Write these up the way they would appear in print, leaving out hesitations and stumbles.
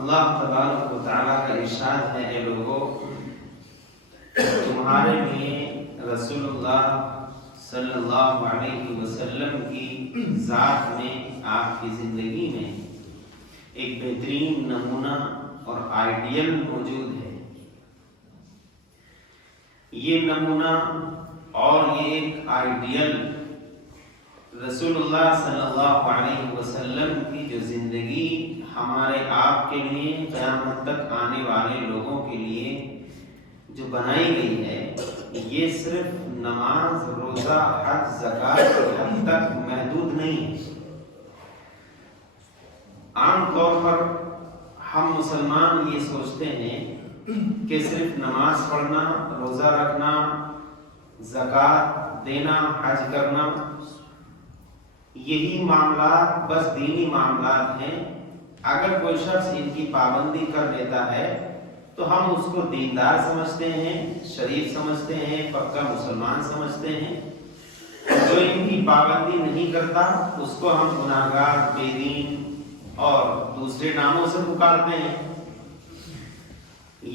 اللہ تبارک و تعالیٰ کا ارشاد ہے، اے لوگو تمہارے لیے رسول اللہ صلی اللہ علیہ وسلم کی ذات میں، آپ کی زندگی میں ایک بہترین نمونہ اور آئیڈیل موجود ہے۔ یہ نمونہ اور یہ ایک آئیڈیل رسول اللہ صلی اللہ علیہ وسلم کی جو زندگی ہمارے آپ کے لیے، قیامت تک آنے والے لوگوں کے لیے جو بنائی گئی ہے، یہ صرف نماز، روزہ، حج، زکوٰۃ کے حد تک محدود نہیں ہے۔ عام طور پر ہم مسلمان یہ سوچتے ہیں کہ صرف نماز پڑھنا، روزہ رکھنا، زکوٰۃ دینا، حج کرنا، یہی معاملات بس دینی معاملات ہیں۔ اگر کوئی شخص ان کی پابندی کر لیتا ہے تو ہم اس کو دیندار سمجھتے ہیں، شریف سمجھتے ہیں، پکا مسلمان سمجھتے ہیں۔ جو ان کی پابندی نہیں کرتا اس کو ہم گناہگار، بے دین اور دوسرے ناموں سے پکارتے ہیں۔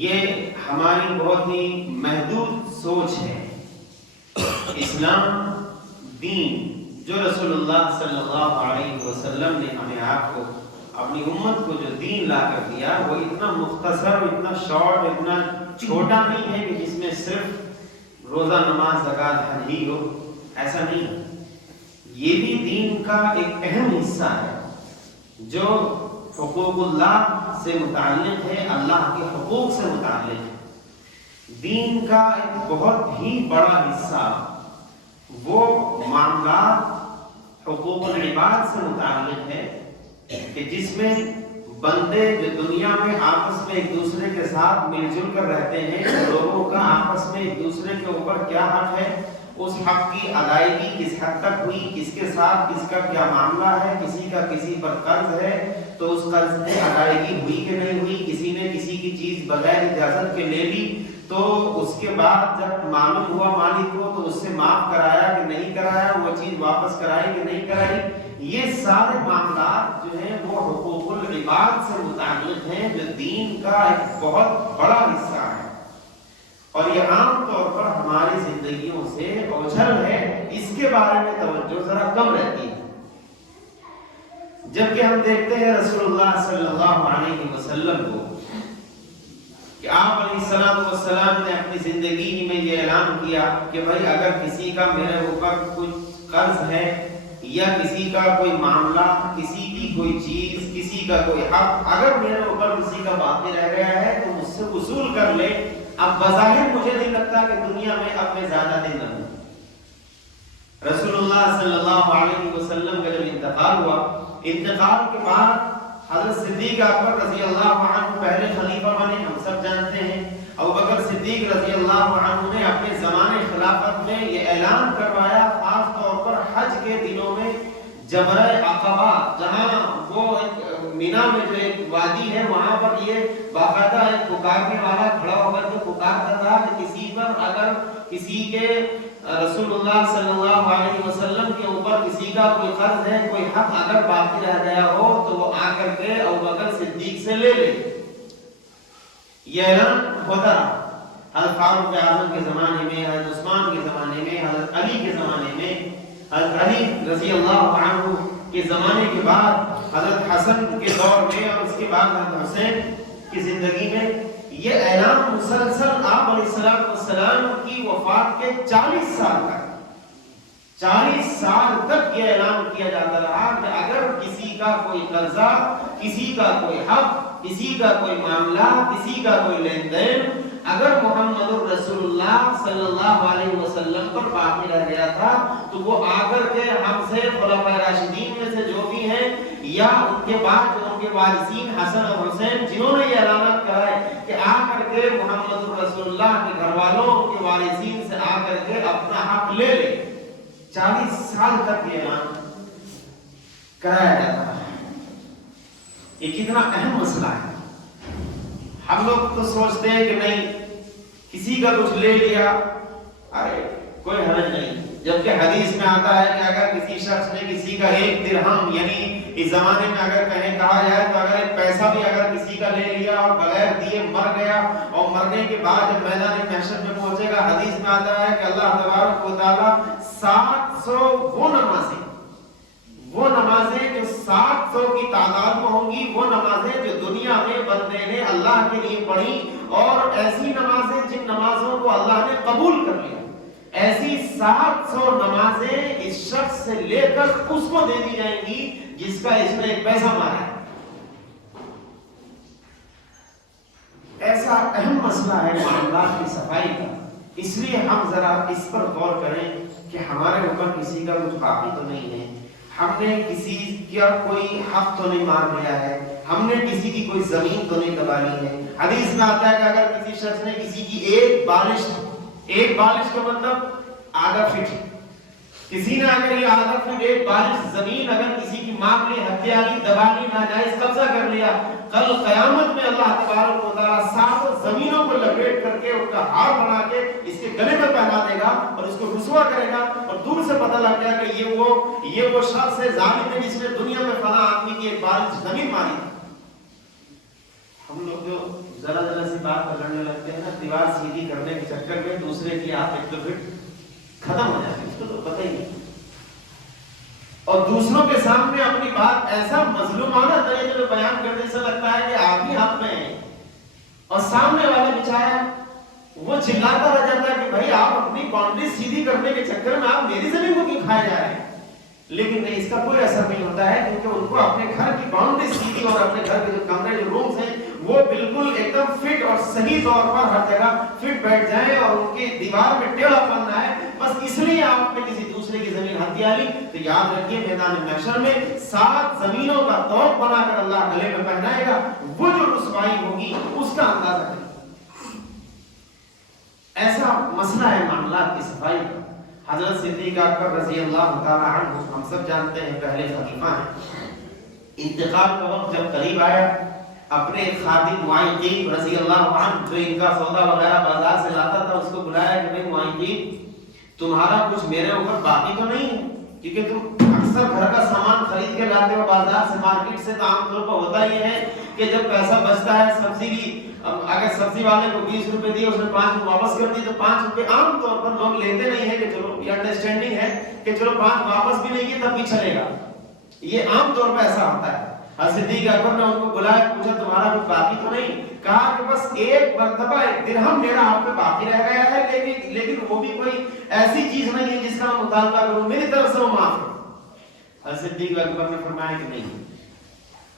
یہ ہماری بہت ہی محدود سوچ ہے۔ اسلام دین جو رسول اللہ صلی اللہ علیہ وسلم نے ہمیں، آپ کو، اپنی امت کو جو دین لا کر دیا، وہ اتنا مختصر، اتنا شارٹ، اتنا چھوٹا نہیں ہے کہ جس میں صرف روزہ، نماز، زکوٰۃ، حج ہی ہو۔ ایسا نہیں، یہ بھی دین کا ایک اہم حصہ ہے جو حقوق اللہ سے متعلق ہے، اللہ کے حقوق سے متعلق ہے۔ دین کا ایک بہت ہی بڑا حصہ وہ معاملات حقوق العباد سے متعلق ہے کہ جس میں بندے جو دنیا میں آپس میں ایک دوسرے کے ساتھ مل جل کر رہتے ہیں، لوگوں کا آپس میں ایک دوسرے کے اوپر کیا حق ہے، اس حق کی ادائیگی کس حد تک ہوئی، کس کے ساتھ کس کا کیا معاملہ ہے، کسی کا کسی پر قرض ہے تو اس قرض کی ادائیگی ہوئی کہ نہیں ہوئی، کسی نے کسی کی چیز بغیر اجازت کے لے لی تو اس کے بعد جب معلوم ہوا مالک کو تو اس سے معاف کرایا کہ نہیں کرایا، وہ چیز واپس کرائی کہ نہیں کرائی۔ یہ سارے معاملات جو ہیں وہ حقوق العباد سے متعلق ہیں، جو دین کا ایک بہت بڑا حصہ ہے، اور یہ عام طور پر ہماری زندگیوں سے اوجھل ہے۔ اس کے بارے میں توجہ ذرا کم رہتی ہے، جبکہ ہم دیکھتے ہیں رسول اللہ صلی اللہ علیہ وسلم کو کہ آپ علیہ السلام نے اپنی زندگی میں یہ اعلان کیا کہ بھائی اگر کسی کا میرے اوپر کچھ قرض ہے یا کسی کا کوئی معاملہ، کسی کی کوئی چیز، کسی کا کوئی حق اگر میرے اوپر کسی کا باقی رہ گیا ہے تو مجھ سے وصول کر لے۔ اب بظاہر مجھے نہیں لگتا کہ دنیا میں اب میں زیادہ دن رہوں۔ رسول اللہ صلی اللہ علیہ وسلم کا جب انتقال ہوا، انتقال کے بعد حضرت صدیق اکبر رضی اللہ عنہ پہلے خلیفہ بنے، ہم سب جانتے ہیں۔ ابوبکر صدیق رضی اللہ عنہ نے اپنے زمانے خلافت میں یہ اعلان کروایا، خاص طور پر حج کے دنوں میں جمرہ عقبہ، جہاں وہ مینا میں جو ایک وادی ہے، وہاں پر یہ باقاعدہ ایک پکارنے والا کھڑا ہو کر کے پکارتا تھا کہ کسی پر اگر کسی کے رسول اللہ صلی اللہ علیہ وسلم کے اوپر کسی کا کوئی قرض ہے، کوئی حق اگر باقی رہ گیا ہو تو وہ آ کر کے ابوبکر صدیق سے لے لے۔ یہ اعلان ہوتا رہا حضرت فاروق اعظم کے زمانے میں، حضرت عثمان کے زمانے میں، حضرت علی کے زمانے میں، حضرت علی رضی اللہ عنہ کے زمانے کے بعد، حضرت حسن کے دور میں، اور اس کے بعد حضرت حسین کی زندگی میں یہ اعلان مسلسل آپ علیہ السلام کی وفات کے 40 سال تک یہ اعلان کیا جاتا رہا کہ اگر کسی کا کوئی قرضہ، کسی کا کوئی حق، کسی کا کوئی معاملہ، کسی کا کوئی لین دین اگر محمد الرسول اللہ صلی اللہ علیہ وسلم پر باقی رہ گیا تھا تو وہ آ کر کے ہم سے خلفائے راشدین میں سے جو بھی ہیں یا ان کے بعد جو ان کے وارثین حسن اور حسین، جنہوں نے یہ اعلانات کرا ہے کہ آ کر کے محمد الرسول اللہ کے گھر والوں کے وارثین سے آ کر کے اپنا حق لے لے۔ 40 سال تک یہ اعلان کرایا جاتا ہے۔ یہ کتنا اہم مسئلہ ہے۔ ہم لوگ تو سوچتے ہیں کہ نہیں، کسی کا کچھ لے لیا، ارے کوئی حرج نہیں، جبکہ حدیث میں آتا ہے کہ اگر کسی شخص نے کسی کا 1 درہم، یعنی اس زمانے میں اگر کہا جائے تو اگر ایک پیسہ بھی اگر کسی کا لے لیا اور بغیر دیے مر گیا، اور مرنے کے بعد جب میدان محشر میں پہنچے گا، حدیث میں آتا ہے کہ اللہ تبارک و تعالی 700 وہ نمازیں جو 700 کی تعداد میں ہوں گی، وہ نمازیں جو دنیا میں بندے نے اللہ کے لیے پڑھی، اور ایسی نمازیں جن نمازوں کو اللہ نے قبول کر لیا، ایسی 700 نمازیں اس شخص سے لے کر اس کو دے دی جائیں گی جس کا اس نے ایک پیسہ مارا ہے۔ ایسا اہم مسئلہ ہے معاملات کی صفائی کا، اس لیے ہم ذرا اس پر غور کریں کہ ہمارے اوپر کسی کا کچھ باقی تو نہیں ہے، ہم نے کسی کا کوئی حق تو نہیں مار لیا ہے، ہم نے کسی کی کوئی زمین تو نہیں دبا لی ہے۔ حدیث میں آتا ہے کہ اگر کسی شخص نے کسی کی ایک بالش کا مطلب آدھا فٹ، کسی نے اگر یہ آدھا فٹ 1 بالش زمین اگر کسی کی مانگ لی، ہتھیا لی، دبا لی، ناجائز قبضہ کر لیا، کل قیامت میں اللہ تبارک و تعالیٰ 7 زمینوں کو لپیٹ کر کے اس کا ہار بنا کے اس کے گلے میں پہنا دے گا اور اس کو رسوا کرے گا، اور دور سے پتہ لگ گیا کہ یہ وہ شخص ہے ظالم ہے جس نے دنیا میں فلاں آدمی کی 1 بالش زمین ماری۔ ہم لوگ جو ذرا سی بات پر لڑنے لگتے ہیں نا، دیوار سیدھی کرنے کے چکر میں دوسرے کی آپ 1 فٹ ختم ہو جاتی ہے، اس کو تو پتہ ہی نہیں، اور دوسروں کے سامنے اپنی بات ایسا مظلومانہ طریقے میں بیان کرنے سے لگتا ہے کہ آپ ہی حق میں ہیں، اور سامنے والا بیچارہ وہ چلاتا رہ جاتا ہے کہ بھائی آپ اپنی باؤنڈری سیدھی کرنے کے چکر میں آپ میری زمین کو کیوں کھائے جا رہے ہیں، لیکن نہیں، اس کا کوئی اثر نہیں ہوتا ہے، کیونکہ ان کو اپنے گھر کی باؤنڈری سیدھی اور اپنے گھر کے جو کمرے جو رومز ہیں وہ بالکل ایک دم فٹ اور صحیح طور پر ہر جگہ فٹ بیٹھ جائیں، اور ان کی دیوار میں ٹیڑھا پن ہے، بس اس لیے آپ نے کسی دوسرے کی زمین ہتھیا لی، تو یاد رکھیے میدان محشر میں 7 زمینوں کا طوق بنا کر اللہ گلے میں پہنائے گا، وہ جو رسوائی ہوگی اس کا اندازہ کریں۔ ایسا مسئلہ ہے معاملات کی صفائی کا۔ حضرت صدیق اکبر رضی اللہ تعالی عنہ ہم سب جانتے ہیں پہلے خلیفہ ہیں، انتقال کا وقت جب قریب آیا، اپنے خادم معیقین رضی اللہ عنہ جو ان کا سودا وغیرہ بازار سے لاتا تھا اس کو بلایا کہ بھئی معیقین تمہارا کچھ میرے اوپر باقی تو نہیں ہے، کیونکہ تم اکثر گھر کا سامان خرید کے لاتے ہو بازار سے، مارکیٹ سے، تو عام طور پر ہوتا یہ ہے کہ جب پیسہ بچتا ہے سبزی کی، اگر سبزی والے کو 20 روپے دیے اس نے 5 واپس کر دی تو 5 روپے عام طور پر لوگ لیتے نہیں ہیں کہ چلو یہ انڈرسٹینڈنگ ہے کہ چلو 5 واپس بھی لیں گے تب بھی چلے گا، یہ عام طور پہ ایسا ہوتا ہے۔ صدیق اکبر نے ان کو بلایا، پوچھا تمہارا کچھ باقی تو نہیں؟ کہا کہ بس 1 مرتبہ 1 درہم میرا آپ پہ باقی رہ گیا ہے، لیکن وہ بھی کوئی ایسی چیز نہیں ہے جس کا میں مطالبہ کروں، میری طرف سے وہ معاف ہے۔ صدیق اکبر نے فرمایا کہ نہیں،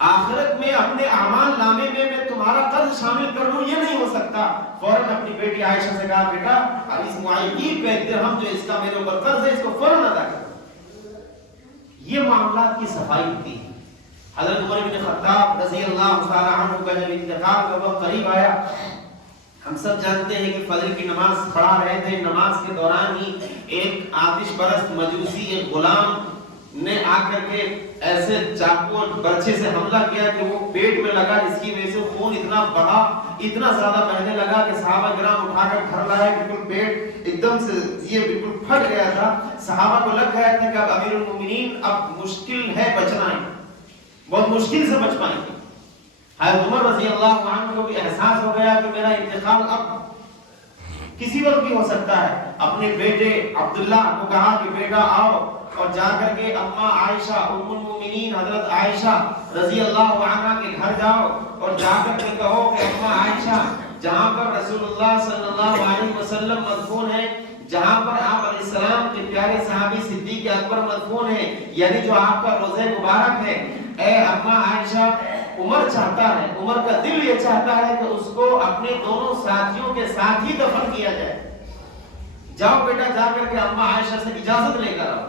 آخرت میں اپنے اعمال نامے میں تمہارا قرض شامل کر لوں یہ نہیں ہو سکتا۔ فوراً اپنی بیٹی عائشہ سے کہا بیٹا اس معیقین کا 1 درہم جو اس کا میرے اوپر قرض ہے اس کو فوراً ادا کر۔ یہ معاملات کی صفائی ہوتی ہے۔ حضرت عمر بن خطاب رضی اللہ تعالی عنہ کا جب انتقال کا وقت قریب آیا، ہم سب جانتے ہیں کہ فجر کی نماز پڑھا رہے تھے، نماز کے دوران ہی ایک آتش پرست مجوسی ایک غلام نے آ کر کے ایسے چاقو اور برچھے سے حملہ کیا کہ وہ پیٹ میں لگا، جس کی وجہ سے خون اتنا بڑھا، اتنا زیادہ بہنے لگا کہ صحابہ کرام اٹھا کر گھر لائے، بالکل پیٹ ایک دم سے یہ بالکل پھٹ گیا تھا۔ صحابہ کو لگ گیا تھا کہ اب امیر المومنین اب مشکل ہے بچنا ہے، بہت مشکل سے بچ پائیں گے۔ حضرت عمر رضی اللہ عنہ کو بھی احساس ہو گیا کہ میرا انتقال اب کسی وقت بھی ہو سکتا ہے۔ اپنے بیٹے عبداللہ کو کہا کہ بیٹا آؤ، اور جا کر کے اماں عائشہ ام المومنین حضرت عائشہ رضی اللہ عنہ کے گھر جاؤ، اور جا کر کے کہو کہ اماں عائشہ جہاں پر رسول اللہ صلی اللہ علیہ وسلم مدفون ہے، جہاں پر آپ علیہ السلام کے پیارے صحابی صدیق اکبر مدفون ہیں، یعنی جو آپ کا روضہ مبارک ہے، اے اماں عائشہ عمر چاہتا ہے، عمر کا دل یہ چاہتا ہے کہ اس کو اپنے دونوں ساتھیوں کے ساتھ ہی دفن کیا جائے، جاؤ بیٹا جا کر کے اماں عائشہ سے اجازت لے کر آؤ۔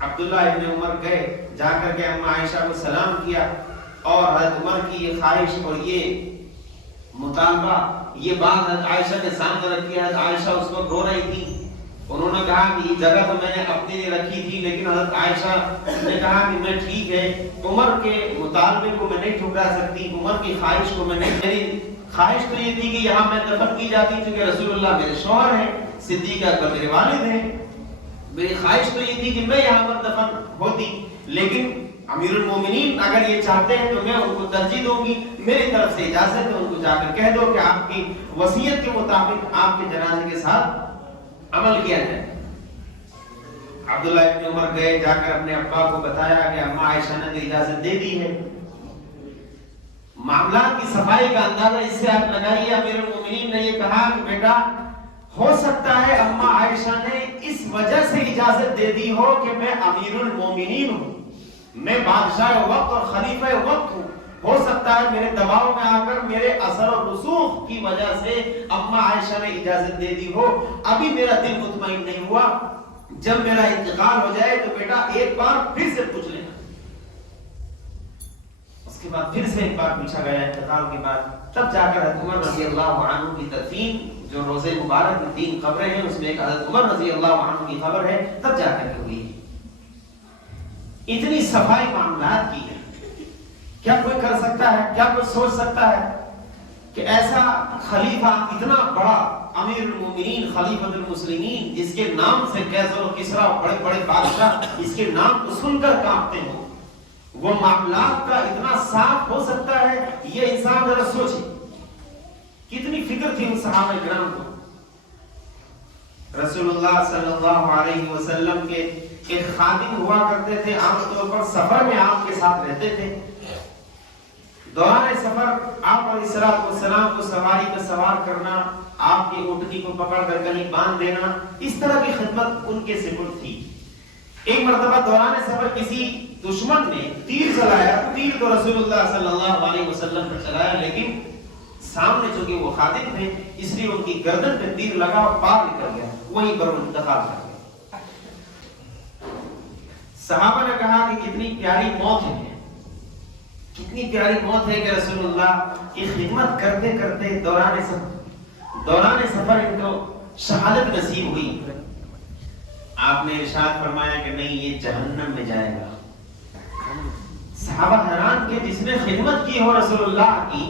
عبداللہ ابن عمر گئے، جا کر کے اماں عائشہ کو سلام کیا، اور حضرت عمر کی یہ خواہش اور یہ مطالبہ یہ بات حضرت عائشہ کے سامنے رکھی۔ حضرت عائشہ اس وقت رو رہی تھی، انہوں نے کہا کہ یہ جگہ تو میں نے اپنے لیے رکھی تھی، لیکن حضرت عائشہ نے کہا کہ میں ٹھیک ہے، عمر کے مطالبے کو میں نہیں ٹھکرا سکتی، عمر کی خواہش کو میں نہیں، میری خواہش تو یہ تھی کہ یہاں میں دفن کی جاتی کیونکہ رسول اللہ میرے شوہر ہیں، صدیق اکبر میرے والد ہیں۔ میری خواہش تو یہ تھی کہ میں یہاں پر دفن ہوتی، لیکن امیر المومنین اگر یہ چاہتے ہیں تو میں ان کو ترجیح دوں گی، میری طرف سے اجازت ہے، ان کو جا کر کہہ دو کہ آپ کی وصیت کے مطابق آپ کے جنازے کے ساتھ عمل کیا جائے۔ عبداللہ ابن عمر گئے، جا کر اپنے ابا کو بتایا کہ اماں عائشہ نے تو اجازت دے دی ہے۔ معاملات کی صفائی کا اندازہ اس سے آپ لگائیے، امیر المومنین نے یہ کہا کہ بیٹا ہو سکتا ہے اماں عائشہ نے اس وجہ سے اجازت دے دی ہو کہ میں امیر المومنین ہوں، میں بادشاہ وقت اور خلیفہ وقت ہوں، ہو سکتا ہے میرے دباؤ میں آ کر میرے اثر و رسوخ کی وجہ سے اماں عائشہ نے اجازت دے دی ہو۔ ابھی میرا دل مطمئن نہیں ہوا، جب میرا انتقال ہو جائے تو بیٹا ایک بار پھر سے پوچھ لینا۔ اس کے بعد پھر سے ایک بار پوچھا گیا انتقال کے بعد، تب جا کر حضرت عمر رضی اللہ عنہ کی تدفین، جو روزے مبارک میں 3 قبریں ہیں اس میں ایک حضرت عمر رضی اللہ عنہ کی قبر ہے، تب جا کر ہوئی۔ اتنی صفائی معاملات کی ہے، کیا کوئی کر سکتا ہے، کیا کوئی سوچ سکتا ہے کہ ایسا خلیفہ، اتنا بڑا امیر المومنین خلیفۃ المسلمین، جس کے نام سے قیصر و کسریٰ بڑے بڑے بادشاہ اس کے نام کو سن کر کانپتے ہوں، وہ معاملات کا اتنا صاف ہو سکتا ہے؟ یہ انسان ذرا سوچے کتنی فکر تھی ان صحابہ کرام کو۔ رسول اللہ صلی اللہ علیہ وسلم کے ایک خادم ہوا کرتے تھے، عام طور پر سفر میں آپ کے ساتھ رہتے تھے۔ دوران سفر آپ علیہ السلام کو سواری پر سوار کرنا، آپ کی اونٹنی کو پکڑ کر کہیں باندھ دینا، اس طرح کی خدمت ان کے سپرد تھی۔ ایک مرتبہ دوران سفر کسی دشمن نے تیر چلایا، تیر تو رسول اللہ صلی اللہ علیہ وسلم نے چلایا، لیکن سامنے چونکہ وہ خادم تھے اس لیے ان کی گردن پہ تیر لگا اور پار نکل گیا، وہیں پر انتقال کر گیا۔ صحابہ نے کہا کہ کتنی پیاری موت ہے، کتنی پیاری موت ہے کہ رسول اللہ کی خدمت کرتے کرتے دوران سفر ان کو شہادت نصیب ہوئی۔ آپ نے ارشاد فرمایا کہ نہیں، یہ جہنم میں جائے گا۔ صحابہ حیران کہ جس نے خدمت کی ہو رسول اللہ کی،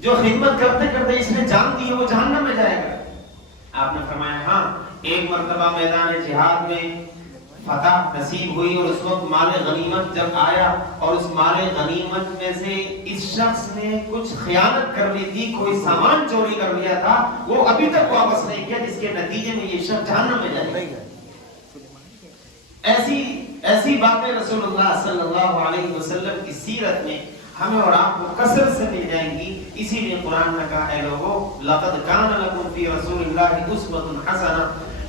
جو خدمت کرتے کرتے اس نے جان دی ہے، وہ جہنم میں جائے گا۔ آپ نے فرمایا ہاں، ایک مرتبہ میدان جہاد میں فتح نصیب ہوئی اور اس وقت مال غنیمت جب آیا اور اس مال غنیمت میں سے اس شخص نے کچھ خیانت کر لی تھی، کوئی سامان چوری کر لیا تھا، وہ ابھی تک واپس نہیں کیا، جس کے نتیجے میں یہ شخص جہنم میں جائے گا۔ ایسی باتیں رسول اللہ صلی اللہ علیہ وسلم کی سیرت میں ہمیں اور آپ کو کثرت سے مل جائیں گی۔ اسی لیے قرآن نے کہا اے لوگو لقد کان لکم فی رسول اللہ اسوۃ حسنہ،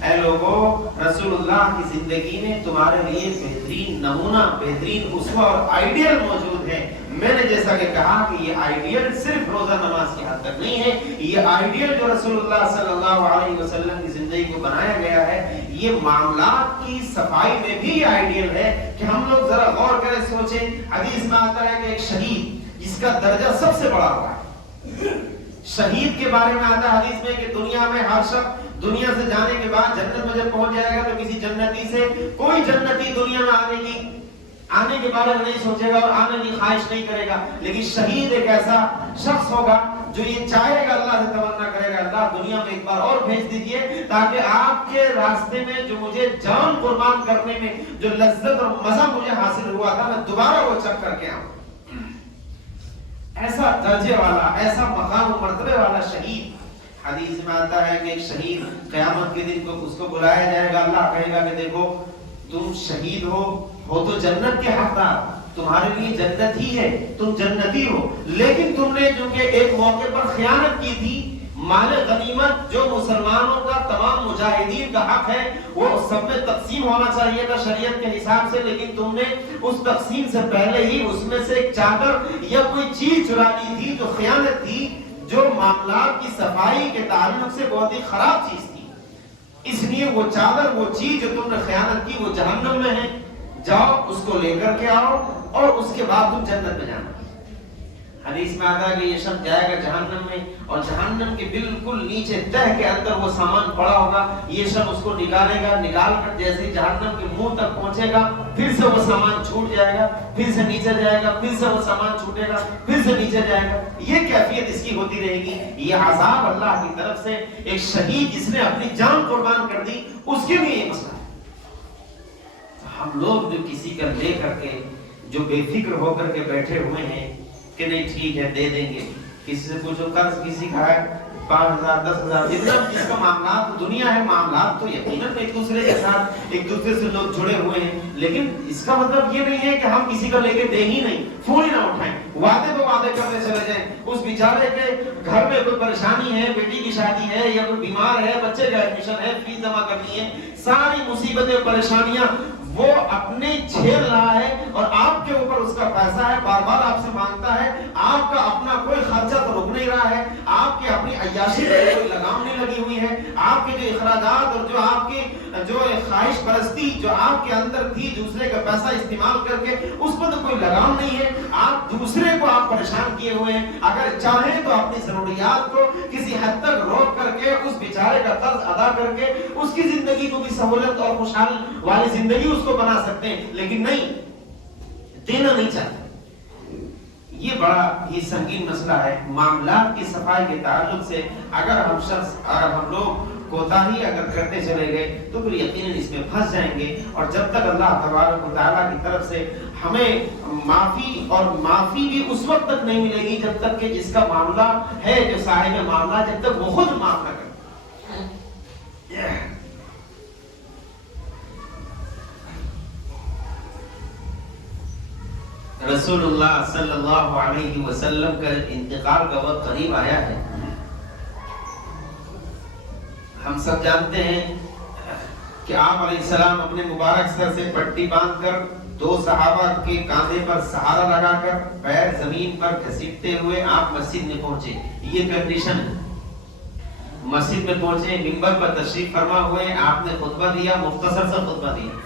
اے لوگو رسول اللہ کی زندگی میں تمہارے لیے بہترین نمونہ، بہترین اسوہ اور آئیڈیل موجود ہے۔ میں نے جیسا کہ کہا کہ یہ آئیڈیل صرف روزہ نماز کی حد تک نہیں ہے، یہ آئیڈیل جو رسول اللہ صلی اللہ علیہ وسلم کی زندگی کو بنایا گیا ہے، یہ معاملات کی صفائی میں بھی آئیڈیل ہے کہ ہم لوگ ذرا غور کریں، سوچیں۔ حدیث میں آتا ہے کہ ایک شہید جس کا درجہ سب سے بڑا ہوا ہے، شہید کے بارے میں آتا ہے حدیث میں کہ دنیا میں ہر شخص دنیا سے جانے کے بعد جنت میں جب پہنچ جائے گا تو کسی جنتی سے کوئی جنتی دنیا میں آنے کے بارے میں نہیں سوچے گا اور آنے کی خواہش نہیں کرے گا، لیکن شہید ایک ایسا شخص ہوگا جو یہ چاہے گا، اللہ سے تمنا کرے گا اللہ دنیا میں ایک بار اور بھیج دیجئے تاکہ آپ کے راستے میں جو مجھے جان قربان کرنے میں جو لذت اور مزہ مجھے حاصل ہوا تھا میں دوبارہ وہ چک کر کے آؤں۔ ایسا درجے والا، ایسا مقام و مرتبے والا شہید، حدیث میں آتا ہے کہ ایک شہید قیامت کے دن کو اس کو بلایا جائے گا، اللہ کہے گا کہ دیکھو تم شہید ہو تو جنت کے حقدار، تمہارے لیے جنت ہی ہے، تم جنتی ہو، لیکن تم نے جو کہ ایک موقع پر خیانت کی تھی، مال غنیمت جو مسلمانوں کا تمام مجاہدین کا حق ہے وہ سب میں تقسیم ہونا چاہیے تھا شریعت کے حساب سے، لیکن تم نے اس تقسیم سے پہلے ہی اس میں سے ایک چادر یا کوئی چیز چرا لی تھی جو خیانت تھی، جو معاملات کی صفائی کے تعلق سے بہت ہی خراب چیز تھی، اس لیے وہ چادر، وہ چیز جو تم نے خیانت کی وہ جہنم میں ہے، جاؤ اس کو لے کر کے آؤ اور اس کے بعد تم جنت میں جانا۔ حدیث میں آتا ہے کہ یہ شخص جائے گا جہنم میں اور جہنم کے بالکل نیچے تہ کے اندر وہ سامان پڑا ہوگا، یہ شخص اس کو نکالے گا، نکال کر جیسے ہی جہنم کے منہ تک پہنچے گا پھر سے وہ سامان چھوٹ جائے گا، پھر سے نیچے جائے گا، پھر سے وہ سامان چھوٹے گا، پھر سے نیچے جائے گا، یہ کیفیت اس کی ہوتی رہے گی۔ یہ عذاب اللہ کی طرف سے ایک شہید جس نے اپنی جان قربان کر دی اس کے لیے یہ مسئلہ ہے۔ ہم لوگ جو کسی کا لے کر کے جو بے فکر ہو کر کے بیٹھے ہوئے ہیں کہ نہیں ٹھیک ہے دے دیں گے، کسی سے پوچھو قرض کسی کا ہے 5,000 10,000 جتنا جس کا معاملات دنیا ہے، معاملات تو یقیناً ایک دوسرے کے ساتھ ایک دوسرے سے لوگ جڑے ہوئے ہیں، لیکن اس کا مطلب یہ نہیں ہے کہ ہم کسی کا لے کے دیں ہی نہیں، فون ہی نہ اٹھائیں، وعدے پہ وعدے کرتے چلے جائیں۔ اس بیچارے کے گھر میں کوئی پریشانی ہے، بیٹی کی شادی ہے یا کوئی بیمار ہے، بچے کا ایڈمیشن ہے، فیس جمع کرنی ہے، ساری مصیبتیں پریشانیاں وہ اپنے جھیل رہا ہے اور آپ کے اوپر اس کا پیسہ ہے، بار بار آپ سے مانگتا ہے، آپ کا اپنا کوئی خرچہ تو رک نہیں رہا ہے، آپ کی اپنی عیاشی پہ کوئی لگام نہیں لگی ہوئی ہے، آپ کے جو اخراجات اور جو آپ کی جو خواہش پرستی جو آپ کے اندر تھی دوسرے کا پیسہ استعمال کر کے اس پر تو کوئی لگام نہیں ہے، آپ دوسرے کو آپ پریشان کیے ہوئے ہیں۔ اگر چاہیں تو اپنی ضروریات کو کسی حد تک روک کر کے اس بیچارے کا قرض ادا کر کے اس کی زندگی کو بھی سہولت اور خوشحال والی زندگی اس کو بنا سکتے ہیں، لیکن نہیں، دینا نہیں چاہتے۔ یہ بڑا ہی سنگین مسئلہ ہے۔ معاملات کی صفائی کے تعلق سے اگر ہم لوگ کوتاہی اگر کرتے چلے گئے تو پھر یقیناً اس میں پھنس جائیں گے، اور جب تک اللہ تبارک و تعالیٰ کی طرف سے ہمیں معافی اور معافی بھی اس وقت تک نہیں ملے گی جب تک کہ جس کا معاملہ ہے جو صاحب معاملہ جب تک وہ خود معاف نہ کرے۔ رسول اللہ صلی اللہ علیہ وسلم کا انتقال کا وقت قریب آیا ہے۔ ہم سب جانتے ہیں کہ آپ علیہ السلام اپنے مبارک سر سے پٹی باندھ کر 2 صحابہ کے کاندھے پر سہارا لگا کر پیر زمین پر گھسیٹتے ہوئے آپ مسجد میں پہنچے۔ یہ کنڈیشن ہے، مسجد میں پہنچے، منبر پر تشریف فرما ہوئے، آپ نے خطبہ دیا، مختصر سا خطبہ دیا،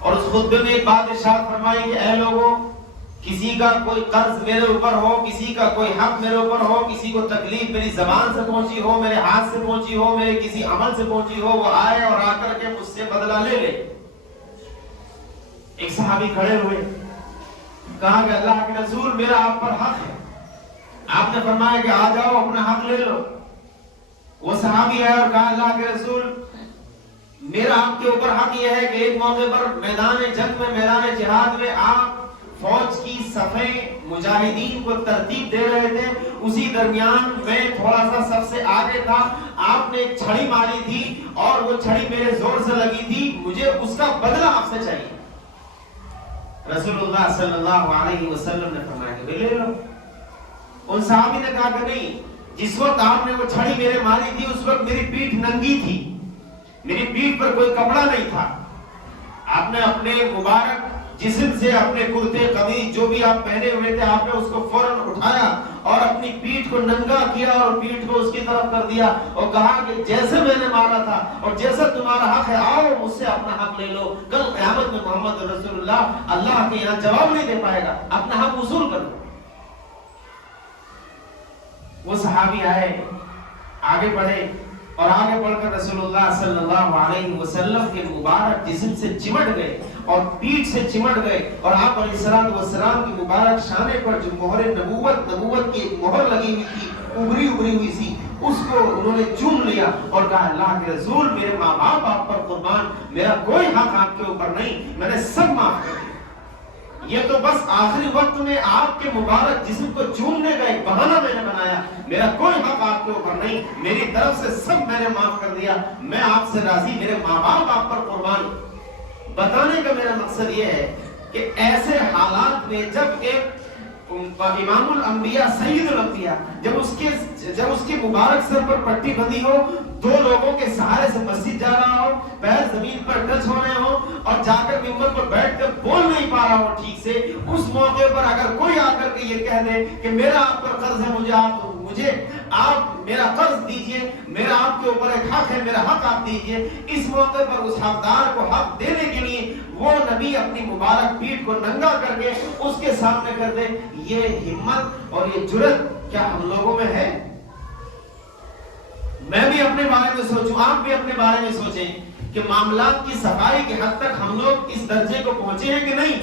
اور اس خطبے میں ایک بات ارشاد فرمائی کہ اے لوگوں، کسی کا کوئی قرض میرے اوپر ہو، کسی کا کوئی حق میرے اوپر ہو، کسی کو تکلیف میری زبان سے پہنچی ہو، میرے ہاتھ سے پہنچی ہو، میرے کسی عمل سے پہنچی ہو، وہ آئے اور آ کر کے مجھ سے بدلہ لے لے۔ ایک صحابی کھڑے ہوئے، کہا کہ اللہ کے رسول میرا آپ پر حق ہے۔ آپ نے فرمایا کہ آ جاؤ اپنا حق لے لو۔ وہ صحابی آیا اور کہا اللہ کے رسول میرا آپ کے اوپر حق یہ ہے کہ ایک موقع پر میدان جنگ میں، میدان جہاد میں آپ فوج کی صفیں مجاہدین کو ترتیب دے رہے تھے، اسی درمیان میں تھوڑا سا سب سے آگے تھا، آپ نے ایک چھڑی ماری تھی اور وہ چھڑی میرے زور سے لگی تھی، مجھے اس کا بدلہ آپ سے چاہیے۔ رسول اللہ صلی اللہ علیہ وسلم نے فرمایا کہ لے لو۔ ان صحابی نے کہا کہ نہیں، جس وقت آپ نے وہ چھڑی میرے ماری تھی اس وقت میری پیٹھ ننگی تھی، میری پیٹھ پر کوئی کپڑا نہیں تھا، آپ نے اپنے مبارک جسم سے اپنے کرتے قمیض جو بھی آپ پہنے ہوئے تھے آپ نے اس کو فوراً اٹھایا اور اپنی پیٹھ کو ننگا کیا اور پیٹھ کو اس کی طرف کر دیا اور کہا کہ جیسے میں نے مارا تھا اور جیسا تمہارا حق ہے آؤ مجھ سے اپنا حق لے لو، کل قیامت میں محمد رسول اللہ کے یہاں جواب نہیں دے پائے گا، اپنا حق وصول کر لو۔ وہ صحابی آئے، آگے بڑھے اور آگے بڑھ کر رسول اللہ صلی اللہ علیہ وسلم کے مبارک جسم سے چمٹ گئے اور پیٹھ سے چمٹ گئے اور آپ علیہ السلام کی مبارک شانے پر جو مہر نبوت کی ایک مہر لگی ہوئی تھی ابری ہوئی سی، اس کو انہوں نے چوم لیا اور کہا اللہ کے رسول میرے ماں باپ آپ پر قربان، میرا کوئی حق آپ کے اوپر نہیں، میں نے سب معاف کر دیا، یہ تو بس آخری وقت میں آپ کے مبارک جسم کو چومنے کا ایک بہانہ میں نے بنایا، میرا کوئی حق آپ کے اوپر نہیں، میری طرف سے سب میں نے معاف کر دیا، میں آپ سے راضی، میرے ماں باپ آپ پر قربان۔ بتانے کا میرا مقصد یہ ہے کہ ایسے حالات میں جب ایک امام الانبیاء سید الانبیاء جب اس کے مبارک سر پر پٹی بندھی ہو، 2 لوگوں کے سہارے سے مسجد جا رہا ہو، پیر زمین پر ٹچ ہو رہے ہو اور جا کر ممبر پر بیٹھ کر بول نہیں پا رہا ہو ٹھیک سے، اس موقع پر اگر کوئی آ کر کے یہ کہہ دے کہ میرا آپ پر قرض ہے، مجھے آپ میرا قرض دیجئے، میرا آپ کے اوپر ایک حق ہے، میرا حق آپ دیجئے، اس موقع پر اس حقدار کو حق دینے کے لیے وہ نبی اپنی مبارک پیٹھ کو ننگا کر کے اس کے سامنے کر دے، یہ ہمت اور یہ جرت کیا ہم لوگوں میں ہے؟ میں بھی اپنے بارے میں سوچوں، آپ بھی اپنے بارے میں سوچیں کہ معاملات کی صفائی کے حد تک ہم لوگ اس درجے کو پہنچے ہیں کہ نہیں؟